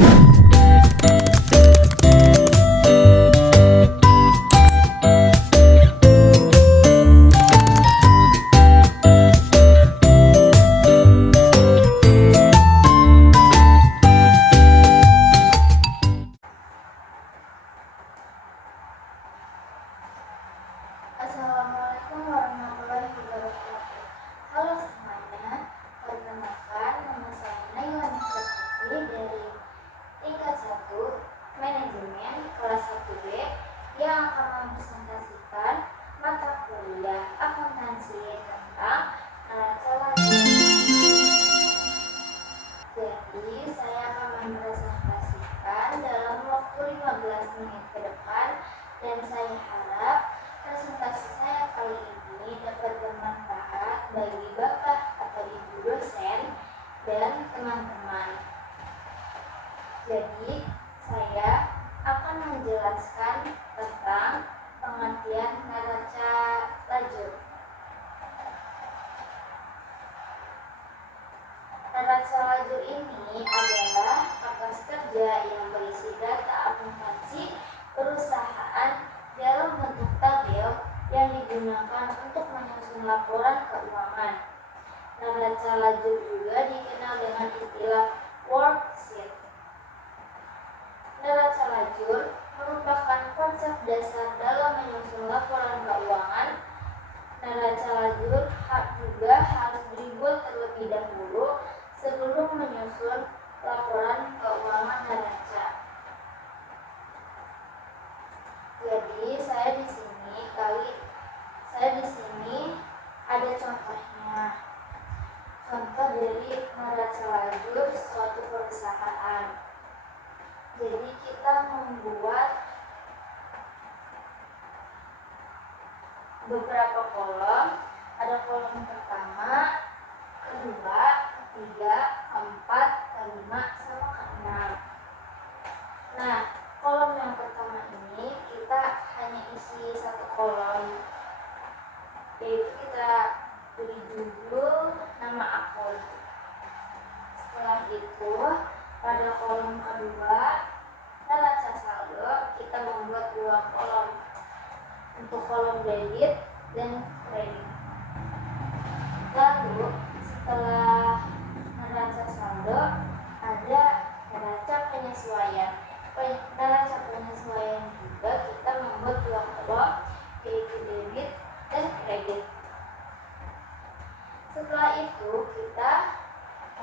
Assalamualaikum warahmatullahi wabarakatuh. Halo semuanya, perkenalkan nama saya Naila Putri dari tingkat 1 Manajemen kelas 1B yang akan mempresentasikan mata kuliah akuntansi tentang neraca laba. Jadi saya akan mempresentasikan dalam waktu 15 menit ke depan dan saya harap presentasi saya kali ini dapat bermanfaat bagi Bapak atau Ibu dosen dan teman-teman. Jadi, saya akan menjelaskan tentang pengertian neraca lajur. Neraca lajur ini adalah kertas kerja yang berisi data akuntansi perusahaan dalam bentuk tabel yang digunakan untuk menyusun laporan keuangan. Neraca lajur juga dikenal dengan istilah worksheet. Neraca lajur merupakan konsep dasar dalam menyusun laporan keuangan. Neraca lajur juga harus dibuat terlebih dahulu sebelum menyusun laporan keuangan neraca. Jadi saya di sini ada contohnya. Contoh dari neraca lajur suatu perusahaan. Jadi kita membuat beberapa kolom. Ada kolom pertama, kedua, ketiga, keempat, kelima, sama keenam. Nah, kolom yang pertama ini kita hanya isi satu kolom, yaitu kita beri judul, nama akun. Setelah itu pada kolom kedua, neraca saldo, kita membuat 2 kolom untuk kolom debit dan kredit. Lalu setelah neraca saldo ada neraca penyesuaian. Neraca penyesuaian juga kita membuat 2 kolom, yaitu debit dan kredit. Setelah itu kita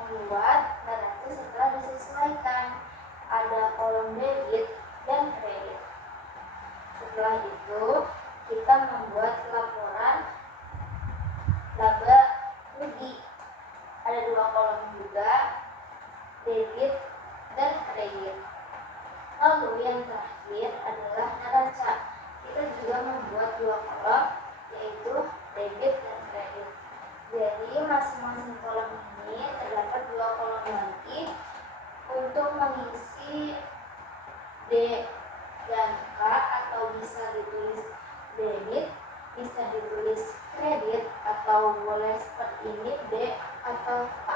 membuat neraca setelah disesuaikan. Ada kolom debit dan kredit. Setelah itu kita membuat laporan laba rugi. Ada 2 kolom juga, debit dan kredit. Lalu yang terakhir adalah neraca. Kita juga membuat 2 kolom, yaitu debit dan kredit. Jadi masing-masing kolom ini terdapat 2 kolom lagi untuk mengisi D dan K, atau bisa ditulis debit, bisa ditulis kredit, atau boleh seperti ini D atau K.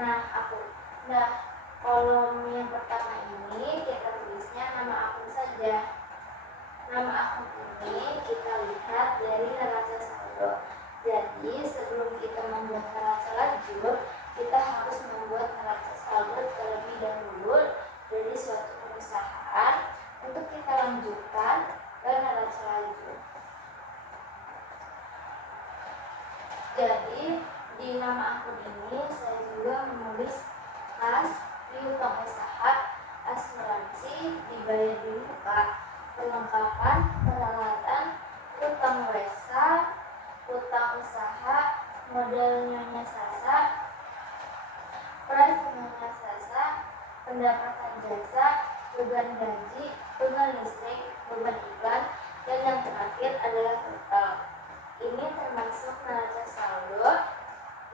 Nah, kolom yang pertama ini kita tulisnya nama akun saja. Nama akun ini kita lihat dari neraca saldo. Jadi sebelum kita membuat neraca lajur, kita harus membuat neraca saldo terlebih dahulu dari suatu perusahaan untuk kita lanjutkan ke neraca lajur. Jadi di nama akun ini saya juga menulis kas, piutang usaha, asuransi, dibayar di muka, perlengkapan, peralatan, utang wesa, utang usaha, modal nyonya sasa, price nyonya sasa, pendapatan jasa, beban gaji, beban listrik, beban iklan, dan yang terakhir adalah total. Ini termasuk neraca saldo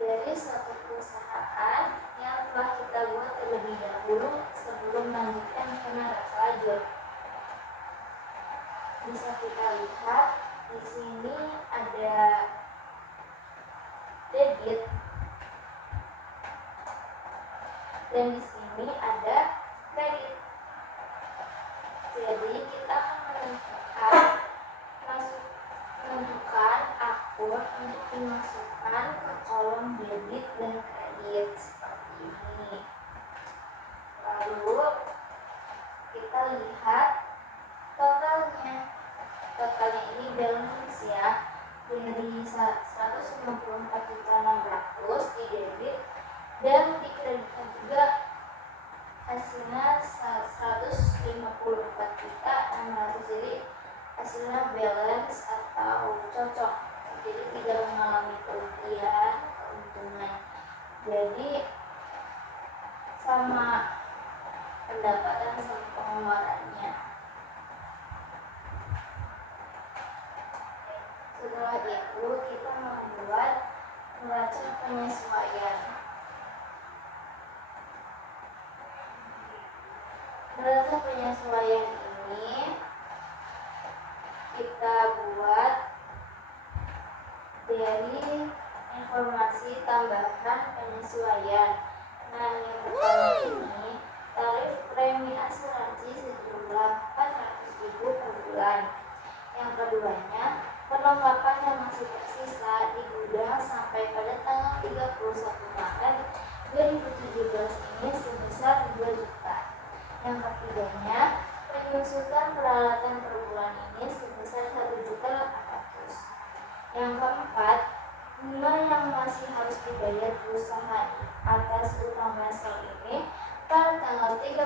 dari suatu perusahaan yang telah kita buat terlebih dahulu sebelum melanjutkan ke neraca lajur. Bisa kita lihat di sini ada debit dan di sini ada hasilnya 154.600, jadi hasilnya balance atau cocok, jadi tidak mengalami kerugian keuntungan, jadi sama pendapatan sama pengeluarannya. Setelah itu kita membuat neraca penyesuaian. Neraca penyesuaian ini kita buat dari informasi tambahan penyesuaian. Nah, yang pertama ini tarif premi asuransi sejumlah 400.000 per bulan. Yang keduanya, perlengkapan yang masih tersisa di gudang sampai pada tanggal 31 Maret 2017 ini sebesar 2 juta. Yang ketiganya, penyusutan peralatan per bulan ini sebesar 1.800.000. Yang keempat, bunga yang masih harus dibayar perusahaan atas utang Mesel ini pada tanggal 31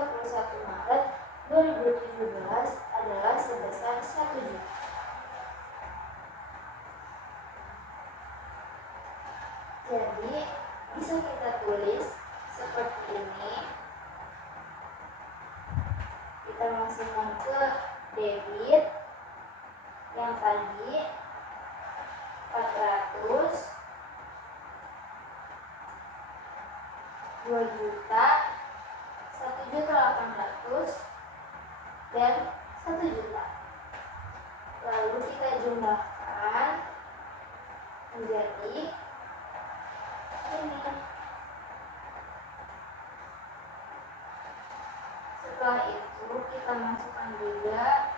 Maret 2017 adalah sebesar 1 juta. Jadi bisa kita tulis seperti ini. Kita masukkan ke debit yang tadi 400, 2 juta, 1.800.000 dan 1 juta. Lalu kita jumlahkan menjadi ini. Setelah itu kita masukkan juga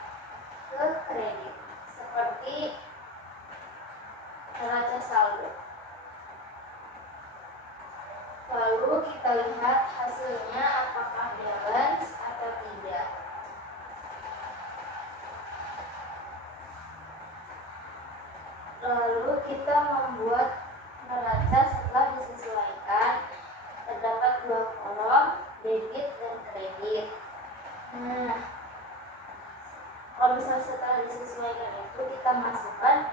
ke kredit seperti neraca saldo. Lalu kita lihat hasilnya apakah balance atau tidak. Lalu kita membuat neraca setelah disesuaikan. Terdapat 2 kolom, debit dan kredit. Nah, kalau misalnya setelah disesuaikan itu kita masukkan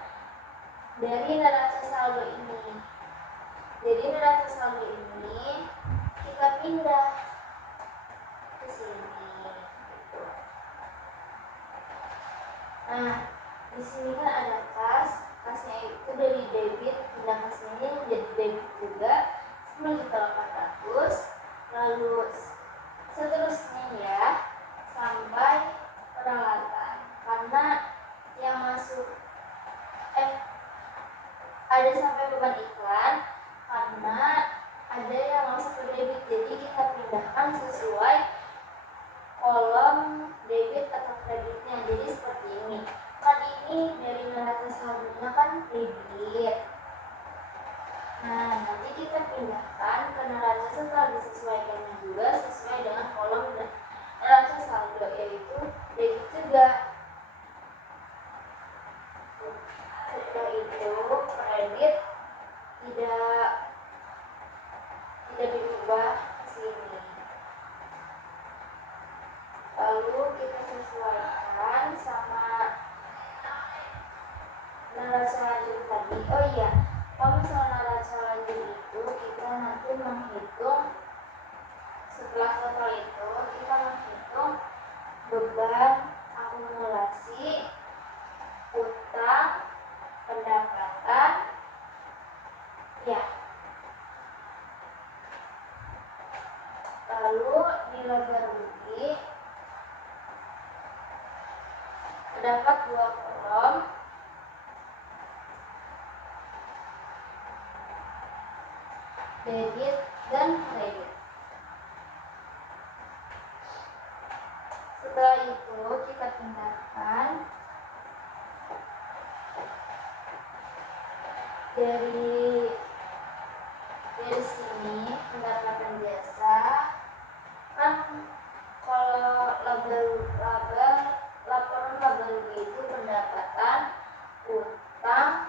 dari neraca saldo ini. Jadi neraca saldo ini kita pindah ke sini. Gitu. Nah, di sini kan ada kasnya itu dari debit pindah ke sini menjadi debit juga 10.800.000. Lalu seterusnya ya sampai peralatan, karena yang masuk ada sampai beban iklan, karena ada yang masuk ke debit, jadi kita pindahkan sesuai kolom debit atau kreditnya. Jadi seperti ini. Kan ini dari neraca saldonya kan debit. Nah, nanti kita pindahkan ke neraca setelah disesuaikannya juga sesuai dengan kolom neraca saldo, yaitu debit juga. Setelah itu kredit tidak diubah sini. Lalu kita sesuaikan sama neraca lanjut tadi. Oh iya, kalau misalnya neraca lanjut itu kita nanti menghitung, setelah total itu kita menghitung beban akumulasi, utang, pendapatan, ya. Lalu di laba rugi terdapat 2 kolom, debit dan kredit. Setelah itu kita pindahkan dari sini pendapatan jasa. Kan kalau laporan laba rugi itu pendapatan, utang,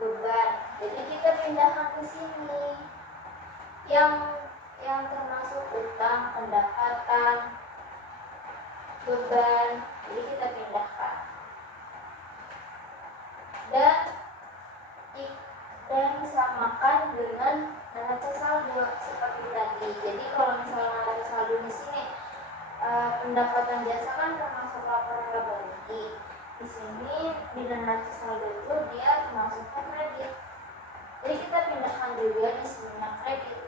beban. Jadi kita pindahkan ke sini. Yang termasuk utang, pendapatan, beban, jadi kita pindahkan. Dan samakan dengan neraca saldo seperti tadi. Jadi kalau misalnya neraca saldo di sini pendapatan jasa kan termasuk laporan laba rugi. Di sini di neraca saldo itu dia termasuknya kredit. Jadi kita pindahkan juga di sini kredit.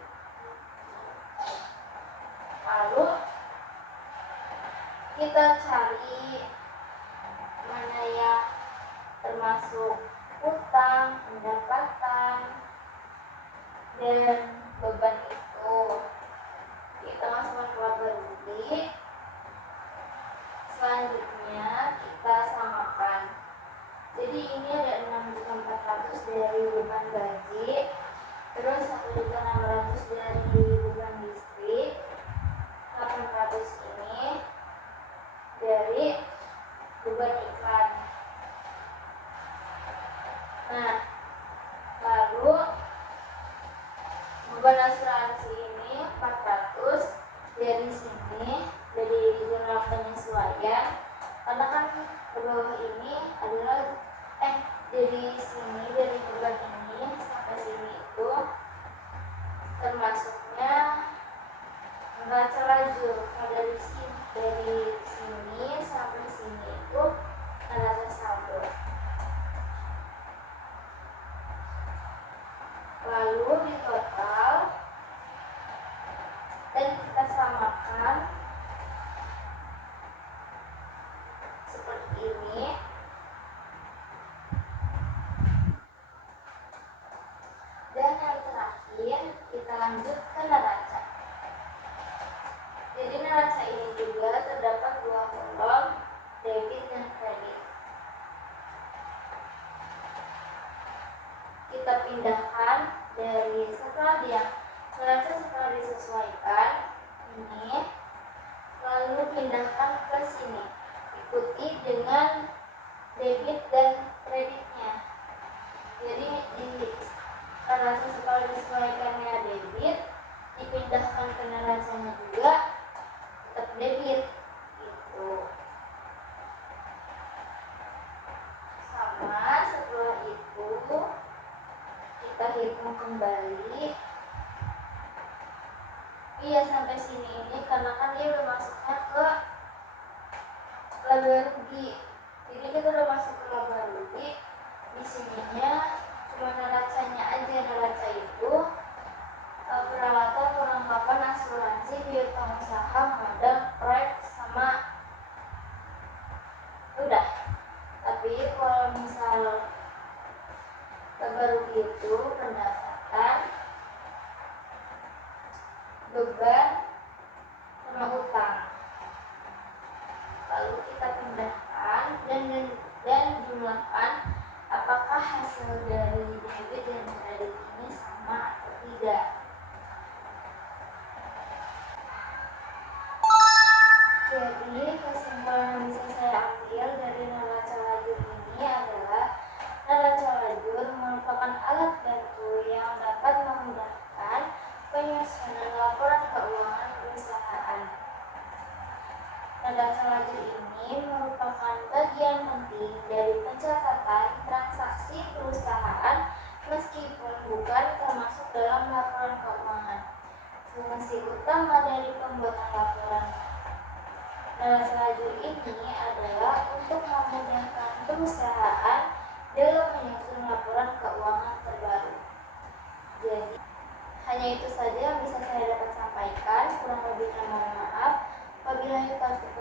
Lalu kita cari mana yang termasuk utang, pendapatan, dan beban itu. Kita masukkan ke laba rugi. Selanjutnya kita samakan. Jadi ini ada 6.400.000 dari beban gaji, terus 1.600.000 dari beban listrik, 800 ini dari beban iklan. Nah, lalu beban asuransi ini 400 dari sini, dari jurnal penyesuaian, karena kan ke bawah ini adalah dari sini, dari beban ini sampai sini itu termasuknya neraca lajur. Nah, dari sini sampai sini itu neraca saldo. Lalu di total dan kita samakan seperti ini. Dan yang terakhir kita lanjut ke neraca. Jadi neraca ini juga terdapat dua kolom, debit dan kredit. Kita pindahkan dari setelah neraca setelah disesuaikan ini, lalu pindahkan ke sini, ikuti dengan debit dan kreditnya. Jadi di neraca setelah disesuaikannya debit, dipindahkan ke neracanya juga tetap debit gitu. Sama setelah itu kita hitung kembali. Iya, sampai sini ini karena kan dia udah masuknya ke laba rugi. Jadi kita udah masuk ke laba rugi. Di sininya cuma neracanya aja. Neraca itu peralatan perlengkapan asuransi piutang usaha, modal, proyek, sama udah. Tapi kalau misal laba rugi itu pendapatan, beban, sama utang. Lalu kita pindahkan dan jumlahkan apakah hasil dari debit dan kredit ini sama atau tidak. Jadi kesimpulan yang bisa saya ambil dari neraca lajur ini adalah neraca lajur merupakan alat bantu yang dapat memudahkan penyusunan laporan keuangan perusahaan. Neraca lajur ini merupakan bagian penting dari pencatatan transaksi perusahaan meskipun bukan termasuk dalam laporan keuangan. Fungsi utama dari pembuatan laporan neraca lajur ini adalah untuk memudahkan perusahaan dalam menyusun laporan keuangan terbaru. Jadi hanya itu saja yang bisa saya dapat sampaikan. Kurang lebihnya mohon maaf. Wabillahi taufiq